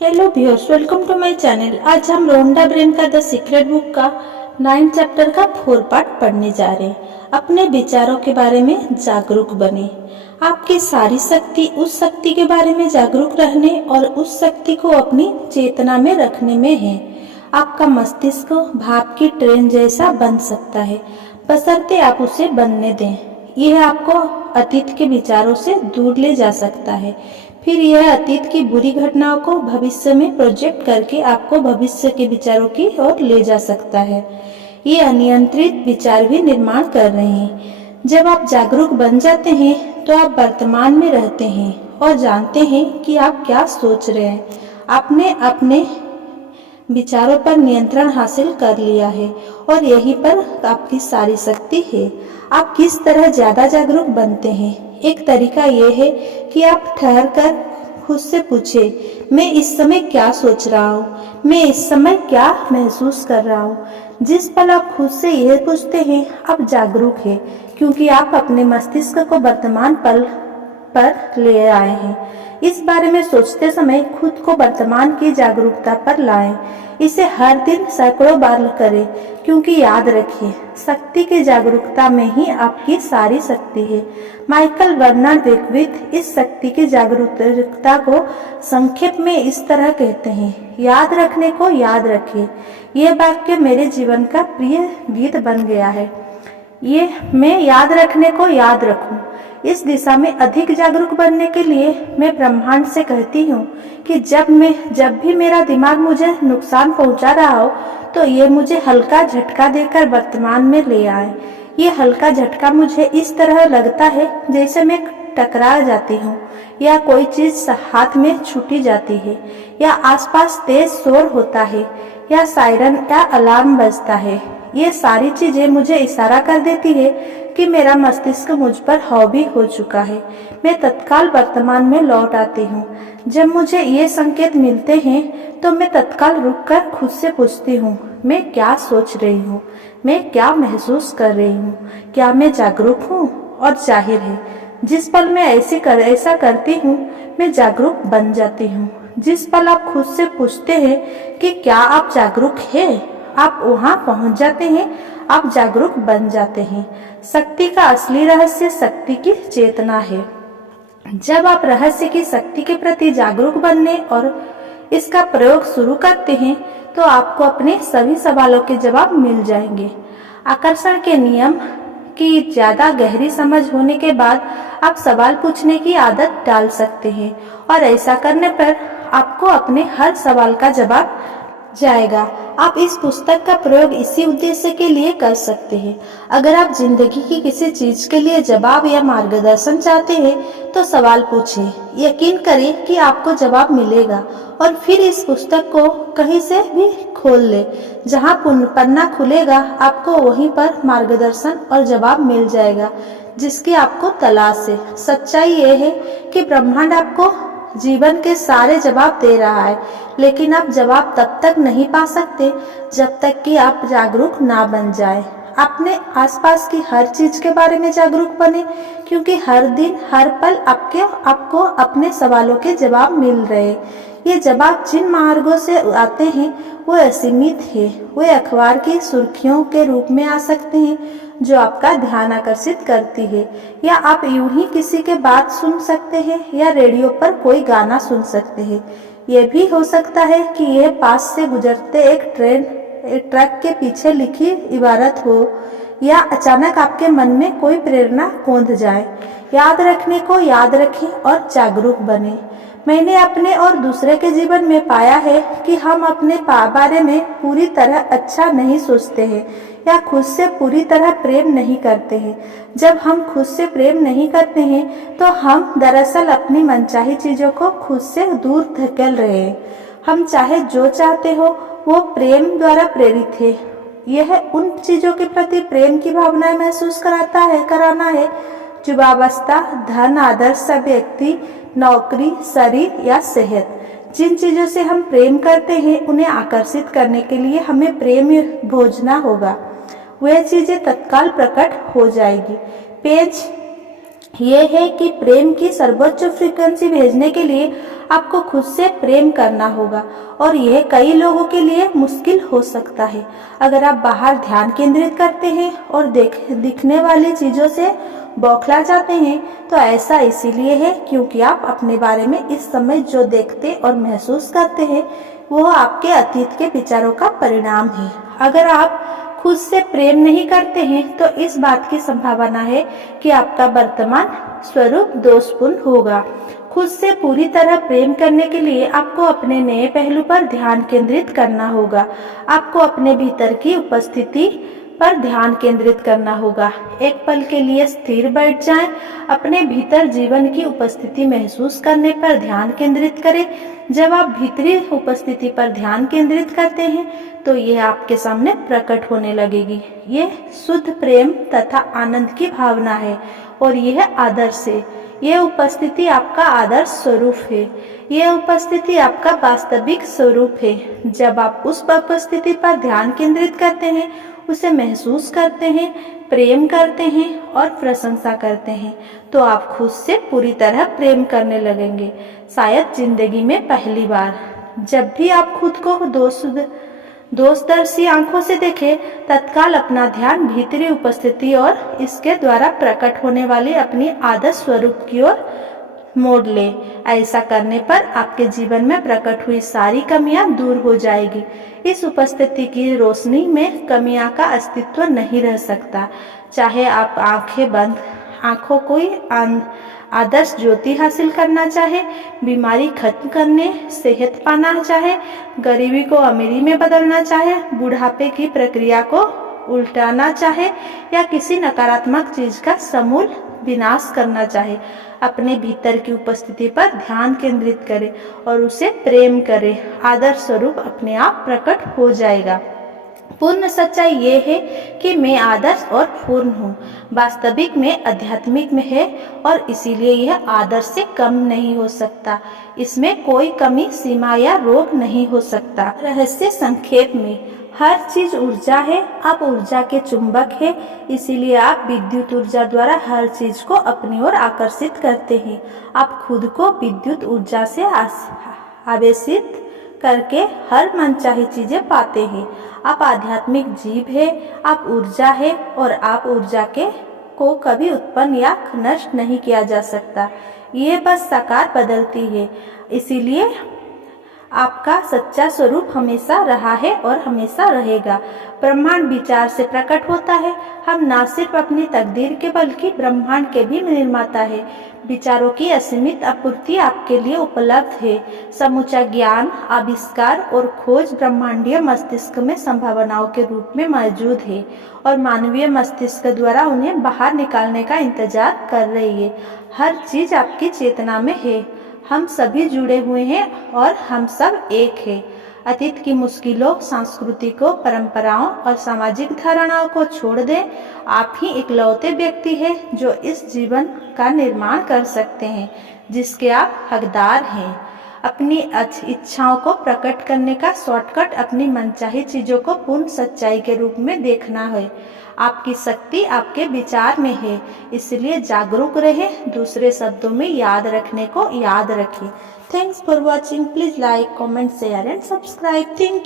Hello viewers, welcome to my channel. आज हम Rhonda Byrne का द सीक्रेट बुक का 9 चैप्टर का 4 पार्ट पढ़ने जा रहे हैं। अपने विचारों के बारे में जागरूक बने। आपकी सारी शक्ति उस शक्ति के बारे में जागरूक रहने और उस शक्ति को अपनी चेतना में रखने में है। आपका मस्तिष्क भाप की ट्रेन जैसा बन सकता है, बशर्ते आप उसे बनने दें। यह आपको अतीत के विचारों से दूर ले जा सकता है, फिर यह अतीत की बुरी घटनाओं को भविष्य में प्रोजेक्ट करके आपको भविष्य के विचारों की ओर ले जा सकता है। ये अनियंत्रित विचार भी निर्माण कर रहे हैं। जब आप जागरूक बन जाते हैं तो आप वर्तमान में रहते हैं और जानते हैं कि आप क्या सोच रहे हैं। आपने अपने विचारों पर नियंत्रण हासिल कर लिया है और यहीं पर आपकी सारी शक्ति है। आप किस तरह ज्यादा जागरूक बनते हैं? एक तरीका यह है कि आप ठहर कर खुद से पूछे, मैं इस समय क्या सोच रहा हूँ, मैं इस समय क्या महसूस कर रहा हूँ। जिस पल आप खुद से यह पूछते हैं, आप जागरूक हैं, क्योंकि आप अपने मस्तिष्क को वर्तमान पल पर ले आए हैं। इस बारे में सोचते समय खुद को वर्तमान की जागरूकता पर लाएं। इसे हर दिन सैकड़ों बार करें, क्योंकि याद रखिए, शक्ति की जागरूकता में ही आपकी सारी शक्ति है। माइकल वर्नर बेकविथ इस शक्ति की जागरूकता को संक्षेप में इस तरह कहते हैं, याद रखने को याद रखें। यह वाक्य मेरे जीवन का प्रिय गीत बन गया है। ये मैं याद रखने को याद रखूं। इस दिशा में अधिक जागरूक बनने के लिए मैं ब्रह्मांड से कहती हूँ कि जब भी मेरा दिमाग मुझे नुकसान पहुंचा रहा हो, तो ये मुझे हल्का झटका देकर वर्तमान में ले आए। ये हल्का झटका मुझे इस तरह लगता है जैसे मैं टकरा जाती हूँ, या कोई चीज हाथ में छूटी जाती है, या आसपास तेज शोर होता है, या सायरन या अलार्म बजता है। ये सारी चीजें मुझे इशारा कर देती है कि मेरा मस्तिष्क मुझ पर हावी हो चुका है। मैं तत्काल वर्तमान में लौट आती हूँ। जब मुझे ये संकेत मिलते हैं तो मैं तत्काल रुककर खुद से पूछती हूँ, मैं क्या सोच रही हूँ, मैं क्या महसूस कर रही हूँ, क्या मैं जागरूक हूँ? और जाहिर है, जिस पल मैं ऐसा करती हूँ, मैं जागरूक बन जाती हूँ। जिस पल आप खुद से पूछते हैं कि क्या आप जागरूक हैं, आप वहां पहुंच जाते हैं, आप जागरूक बन जाते हैं। शक्ति का असली रहस्य शक्ति की चेतना है। जब आप रहस्य की शक्ति के प्रति जागरूक बनने और इसका प्रयोग शुरू करते हैं, तो आपको अपने सभी सवालों के जवाब मिल जाएंगे। आकर्षण के नियम की ज्यादा गहरी समझ होने के बाद आप सवाल पूछने की आदत डाल सकते हैं, और ऐसा करने पर आपको अपने हर सवाल का जवाब जाएगा। आप इस पुस्तक का प्रयोग इसी उद्देश्य के लिए कर सकते हैं। अगर आप जिंदगी की किसी चीज के लिए जवाब या मार्गदर्शन चाहते हैं, तो सवाल पूछें, यकीन करें कि आपको जवाब मिलेगा, और फिर इस पुस्तक को कहीं से भी खोल ले। जहां पन्ना खुलेगा, आपको वहीं पर मार्गदर्शन और जवाब मिल जाएगा जिसकी आपको तलाश है। सच्चाई यह है कि ब्रह्मांड आपको जीवन के सारे जवाब दे रहा है, लेकिन आप जवाब तब तक नहीं पा सकते जब तक कि आप जागरूक ना बन जाए। अपने आसपास की हर चीज के बारे में जागरूक बने, क्योंकि हर दिन हर पल आपको अपने सवालों के जवाब मिल रहे। ये जवाब जिन मार्गों से आते हैं वो असीमित है। वे अखबार की सुर्खियों के रूप में आ सकते हैं जो आपका ध्यान आकर्षित करती है, या आप यूं ही किसी के बात सुन सकते हैं, या रेडियो पर कोई गाना सुन सकते हैं। यह भी हो सकता है कि यह पास से गुजरते एक ट्रक के पीछे लिखी इबारत हो, या अचानक आपके मन में कोई प्रेरणा कौंध जाए। याद रखने को याद रखें और जागरूक बने। मैंने अपने और दूसरे के जीवन में पाया है कि हम अपने बारे में पूरी तरह अच्छा नहीं सोचते हैं, या खुद से पूरी तरह प्रेम नहीं करते हैं। जब हम खुद से प्रेम नहीं करते हैं, तो हम दरअसल अपनी मनचाही चीजों को खुद से दूर धकेल रहे हैं। हम चाहे जो चाहते हो वो प्रेम द्वारा प्रेरित है। यह उन चीजों के प्रति प्रेम की भावनाएं महसूस कराना है जो वाबस्ता धन, आदर्श, व्यक्ति, नौकरी, शरीर या सेहत। जिन चीजों से हम प्रेम करते हैं, उन्हें आकर्षित करने के लिए हमें प्रेम भोजना होगा। वह चीजें तत्काल प्रकट हो जाएगी। पेज ये है कि प्रेम की सर्वोच्च फ्रीक्वेंसी भेजने के लिए आपको खुद से प्रेम करना होगा और यह कई लोगों के लिए मुश्किल हो सकता है। अगर आप बाहर ध्यान केंद्रित करते हैं और दिखने वाली चीज़ों से बौखला जाते हैं तो ऐसा इसीलिए है क्योंकि आप अपने बारे में इस समय जो देखते और महसूस करते हैं वो आपके अतीत के विचारों का परिणाम है। अगर आप खुद से प्रेम नहीं करते हैं तो इस बात की संभावना है कि आपका वर्तमान स्वरूप दोषपूर्ण होगा। खुद से पूरी तरह प्रेम करने के लिए आपको अपने नए पहलू पर ध्यान केंद्रित करना होगा। आपको अपने भीतर की उपस्थिति पर ध्यान केंद्रित करना होगा। एक पल के लिए स्थिर बैठ जाएं, अपने भीतर जीवन की उपस्थिति महसूस करने पर ध्यान केंद्रित करें। जब आप भीतरी उपस्थिति पर ध्यान केंद्रित करते हैं तो यह आपके सामने प्रकट होने लगेगी। यह शुद्ध प्रेम तथा आनंद की भावना है और यह आदर्श है। यह उपस्थिति आपका आदर्श स्वरूप है। यह उपस्थिति आपका वास्तविक स्वरूप है। जब आप उस उपस्थिति पर ध्यान केंद्रित करते हैं, उसे महसूस करते हैं, प्रेम करते हैं और प्रशंसा करते हैं तो आप खुद से पूरी तरह प्रेम करने लगेंगे। शायद जिंदगी में पहली बार जब भी आप खुद को दोषदर्शी आंखों से देखें, तत्काल अपना ध्यान भीतरी उपस्थिति और इसके द्वारा प्रकट होने वाली अपनी आदर्श स्वरूप की ओर मोड़ ले। ऐसा करने पर आपके जीवन में प्रकट हुई सारी कमियां दूर हो जाएगी। इस उपस्थिति की रोशनी में कमियां का अस्तित्व नहीं रह सकता। चाहे आप आंखों कोई आदर्श ज्योति हासिल करना चाहे, बीमारी खत्म करने, सेहत पाना चाहे, गरीबी को अमीरी में बदलना चाहे, बुढ़ापे की प्रक्रिया को उल्टाना चाहे या किसी नकारात्मक चीज का समूल विनाश करना चाहे, अपने भीतर की उपस्थिति पर ध्यान केंद्रित करें और उसे प्रेम करें। आदर्श स्वरूप अपने आप प्रकट हो जाएगा। पूर्ण सच्चाई ये है कि मैं आदर्श और पूर्ण हूँ। वास्तविक में आध्यात्मिक में है और इसीलिए यह आदर्श से कम नहीं हो सकता। इसमें कोई कमी, सीमा या रोग नहीं हो सकता। रहस्य संक्षेप में, हर चीज ऊर्जा है। आप ऊर्जा के चुंबक है, इसीलिए आप विद्युत ऊर्जा द्वारा हर चीज को अपनी ओर आकर्षित करते हैं। आप खुद को विद्युत ऊर्जा से आवेशित करके हर मनचाही चीजें पाते हैं। आप आध्यात्मिक जीव है, आप ऊर्जा है और आप ऊर्जा को कभी उत्पन्न या नष्ट नहीं किया जा सकता। ये बस साकार बदलती है। इसीलिए आपका सच्चा स्वरूप हमेशा रहा है और हमेशा रहेगा। ब्रह्मांड विचार से प्रकट होता है। हम न सिर्फ अपनी तकदीर के बल्कि ब्रह्मांड के भी निर्माता है। विचारों की असीमित आपूर्ति आपके लिए उपलब्ध है। समूचा ज्ञान, आविष्कार और खोज ब्रह्मांडीय मस्तिष्क में संभावनाओं के रूप में मौजूद है और मानवीय मस्तिष्क द्वारा उन्हें बाहर निकालने का इंतजार कर रही है। हर चीज आपकी चेतना में है। हम सभी जुड़े हुए हैं और हम सब एक हैं। अतीत की मुश्किलों, सांस्कृतिकों, परंपराओं और सामाजिक धारणाओं को छोड़ दें। आप ही इकलौते व्यक्ति हैं जो इस जीवन का निर्माण कर सकते हैं जिसके आप हकदार हैं। अपनी इच्छाओं को प्रकट करने का शॉर्टकट अपनी मनचाही चीजों को पूर्ण सच्चाई के रूप में देखना है। आपकी शक्ति आपके विचार में है, इसलिए जागरूक रहे। दूसरे शब्दों में याद रखने को याद रखें। Thanks for watching. Please like, comment, share and subscribe. Thank you.